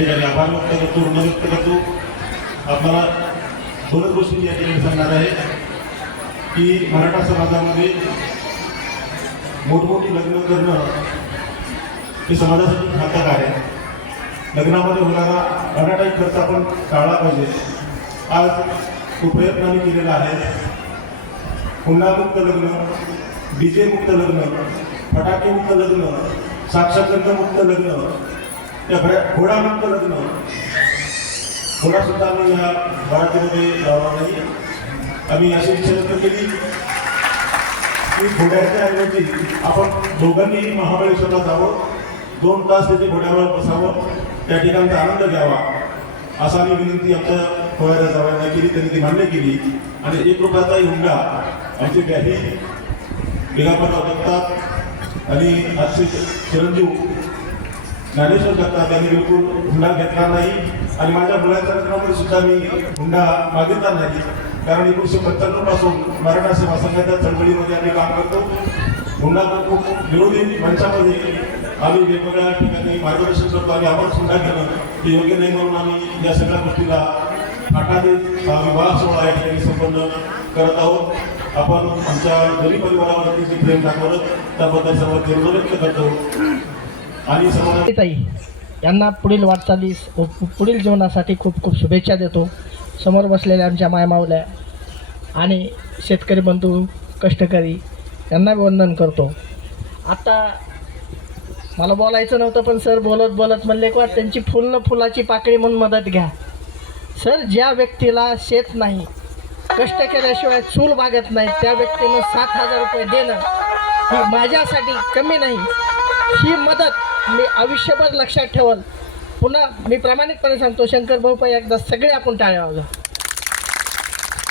ठिकाणी आभार व्यक्त करतो ऋण व्यक्त करतो आपल्याला दोनच गोष्टी या ठिकाणी सांगणार आहे की मराठा समाजामध्ये मोठमोठी लग्न करणं हे समाजासाठी घातक आहे. लग्नामध्ये होणारा अनाटाई खर्च आपण टाळला पाहिजे. आज तो प्रयत्न आम्ही केलेला आहे. हुंडामुक्त लग्न डीजे मुक्त लग्न फटाकेमुक्त लग्न साक्षात मुक्त लग्न त्या घोड्या लग्न. घोडा सुद्धा आम्ही या बारातीमध्ये लावला नाही. आम्ही अशी इच्छा व्यक्त केली. की घोड्याच्या ऐवजी आपण दोघांनीही महाबळेश्वरला जावं. दोन तास तिथे घोड्यावर बसावं. त्या ठिकाणचा आनंद घ्यावा. असा मी विनंती आमच्या खोळ्याच्या जावायला केली. त्यांनी ती मान्य केली. आणि एक रुपयाचाही हुंडा आमचे काही बिलापराव दत्तात आणि आजचे चिरंजीव ज्ञानेश्वर दत्ता यांनी बिलकुल हुंडा घेतला नाही. आणि माझ्या मुलाच्या लग्नामध्ये सुद्धा मी हुंडा मागितला नाही. कारण एकोणीसशे पंच्याण्णवपासून मराठा सेवा संघाच्या चळवळीमध्ये आम्ही काम करतो. हुंडा खूप विरोधी मंचामध्ये आम्ही वेगवेगळ्या ठिकाणी मार्गदर्शन करतो. आणि आपण हुंडा घेणं ते योग्य नाही म्हणून आम्ही या सगळ्या गोष्टीला फाटाने देत विवाह सोहळा या ठिकाणी संपन्न करत आहोत. आपण आमच्या गरीब परिवारावरती जे प्रेम दाखवलं त्याबद्दल सर्व ऋण व्यक्त करतो. आणि ताई यांना पुढील वाटचाली पुढील जीवनासाठी खूप खूप शुभेच्छा देतो. समोर बसलेल्या आमच्या मायमावल्या आणि शेतकरी बंधू कष्टकरी यांना वंदन करतो. आता मला बोलायचं नव्हतं पण सर बोलत बोलत म्हणले का त्यांची फुल फुलाची पाकळी म्हणून मदत घ्या. सर ज्या व्यक्तीला शेत नाही कष्ट केल्याशिवाय चूल भागत नाही त्या व्यक्तीनं सात हजार रुपये देणं ही माझ्यासाठी कमी नाही. ही मदत मी आयुष्यभर लक्षात ठेवल पुन्हा मी प्रामाणिकपणे सांगतो शंकर भाऊ एकदा सगळे आपण टाळ्या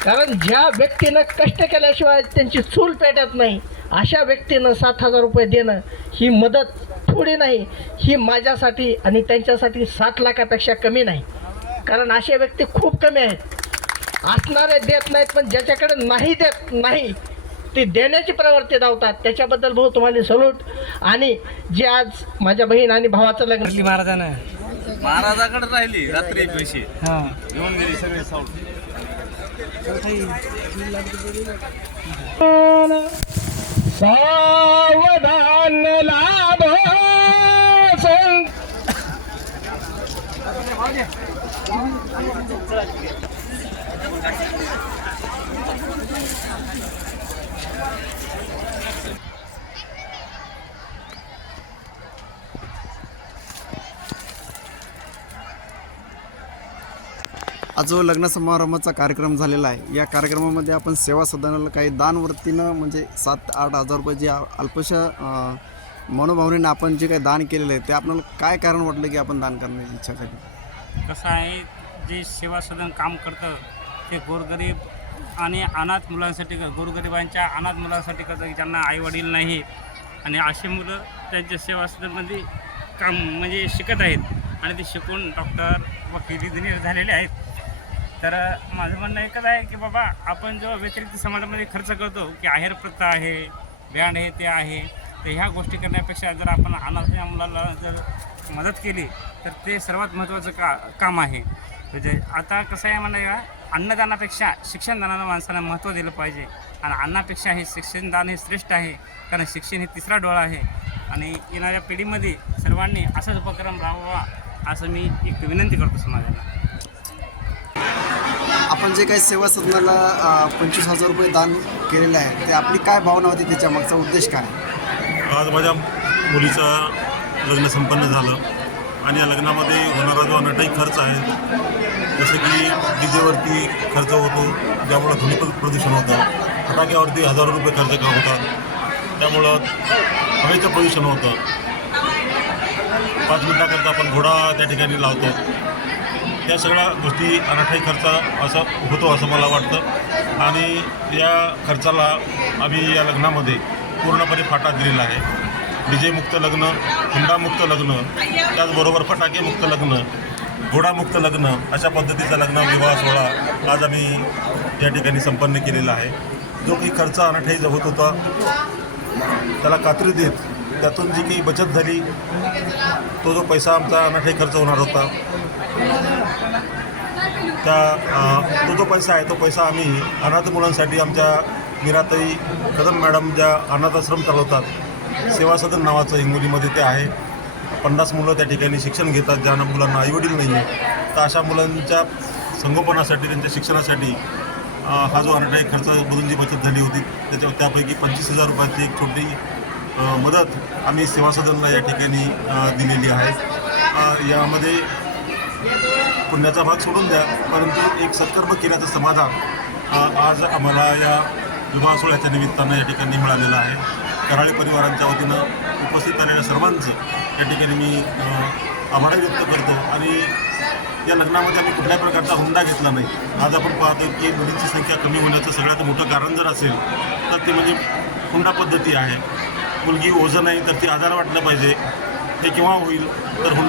कारण ज्या व्यक्तीनं कष्ट केल्याशिवाय त्यांची चूल पेटत नाही अशा व्यक्तीनं सात हजार रुपये देणं ही मदत थोडी नाही. ही माझ्यासाठी आणि त्यांच्यासाठी सात लाखापेक्षा कमी नाही. कारण असे व्यक्ती खूप कमी आहेत. असणारे देत नाहीत पण ज्याच्याकडे नाही देत नाही ते देण्याची प्रवृत्ती धावतात. त्याच्याबद्दल भाऊ तुम्हाला सल्यूट आणि जे आज माझ्या बहीण आणि भावाचं लग्न महाराजानं? महाराजाकडे राहिली रात्री पैसे. हां. घेऊन गेली सगळे सावधान लाभ संत आज जो लग्न समारंभाचा कार्यक्रम झालेला आहे या कार्यक्रमामध्ये आपण सेवा सदनाला काही दानवृत्तीनं म्हणजे सात आठ हजार रुपये जे अल्पश अल्पशा मनोभावनेनं आपण जे काही दान केलेलं आहे ते आपल्याला काय कारण वाटलं की आपण दान करण्याची इच्छा झाली कसं आहे जे सेवा सदन काम करतं ते गोरगरीब आणि अनाथ मुलांसाठी गोरगरिबांच्या अनाथ मुलांसाठी करतं की ज्यांना आईवडील नाही. आणि अशी मुलं त्यांच्या सेवा सदनमध्ये काम म्हणजे शिकत आहेत. आणि ते शिकून डॉक्टर वकील इंजिनियर झालेले आहेत. तर माझं म्हणणं एकच आहे की बाबा आपण जेव्हा व्यतिरिक्त समाजामध्ये खर्च करतो की आहेर प्रथा आहे बँड हे ते आहे तर ह्या गोष्टी करण्यापेक्षा जर आपण अनाथ या मुलाला जर मदत केली तर ते सर्वात महत्त्वाचं का काम आहे. म्हणजे आता कसं आहे म्हणा का अन्नदानापेक्षा शिक्षणदानाला माणसाला महत्त्व दिलं पाहिजे. आणि अन्नापेक्षा हे शिक्षणदान हे श्रेष्ठ आहे कारण शिक्षण हे तिसरा डोळा आहे. आणि येणाऱ्या पिढीमध्ये सर्वांनी असाच उपक्रम राहावा असं मी एक विनंती करतो समाजाला. आपण जे काही सेवा सदनाला पंचवीस हजार रुपये दान केलेले आहे ते आपली काय भावना होती त्याच्या मागचा उद्देश काय? आज माझ्या मुलीचं लग्न संपन्न झालं आणि या लग्नामध्ये होणारा जो अनटाई खर्च आहे जसं की डीजेवरती खर्च होतो ज्यामुळं ध्वनी प्रदूषण होतं फटाक्यावरती हजारो रुपये खर्च का होतात त्यामुळं हवेचं प्रदूषण होतं. पाच मिनिटाकरता आपण घोडा त्या ठिकाणी लावतो. या सगळ्या गोष्टी अनाठाई खर्च असं होतो असं मला वाटतं. आणि या खर्चाला आम्ही या लग्नामध्ये पूर्णपणे फाटा दिलेला आहे. डीजेमुक्त लग्न हुंडामुक्त लग्न त्याचबरोबर फटाकेमुक्त लग्न घोडामुक्त लग्न अशा पद्धतीचा लग्न विवाह सोहळा आज आम्ही या ठिकाणी संपन्न केलेला आहे. जो काही खर्च अनाठाई जो होत होता त्याला कात्री देत त्यातून जी काही बचत झाली तो जो पैसा आमचा अनाठाई खर्च होणार होता त्या तो जो पैसा आहे तो पैसा आम्ही अनाथ मुलांसाठी आमच्या मीराताई कदम मॅडम ज्या अनाथ आश्रम चालवतात सेवा सदन नावाचं हिंगोलीमध्ये ते आहे. पन्नास मुलं त्या ठिकाणी शिक्षण घेतात ज्या मुलांना आईवडील नाही आहे तर अशा मुलांच्या संगोपनासाठी त्यांच्या शिक्षणासाठी हा जो अनाठाई खर्चामधून जी बचत झाली होती त्याच्या त्यापैकी पंचवीस हजार रुपयाची एक छोटी मदत आम्ही सेवा सदनला या ठिकाणी दिलेली आहे. यामध्ये पुण्याचा भाग सोडून द्या परंतु एक सत्कर्म केल्याचं समाधान आज आम्हाला या विवाह सोहळ्याच्या निमित्तानं या ठिकाणी मिळालेलं आहे. कराळी परिवारांच्या वतीनं उपस्थित आलेल्या सर्वांचं या ठिकाणी मी आभारही व्यक्त करतो. आणि या लग्नामध्ये आम्ही कुठल्याही प्रकारचा हुंडा घेतला नाही. आज आपण पाहतो की मुलींची संख्या कमी होण्याचं सगळ्यात मोठं कारण जर असेल तर ते म्हणजे हुंडा पद्धती आहे. मुलगी ओझं नाही तर ती आजार वाटलं पाहिजे. हे केव्हा होईल तर हुंडा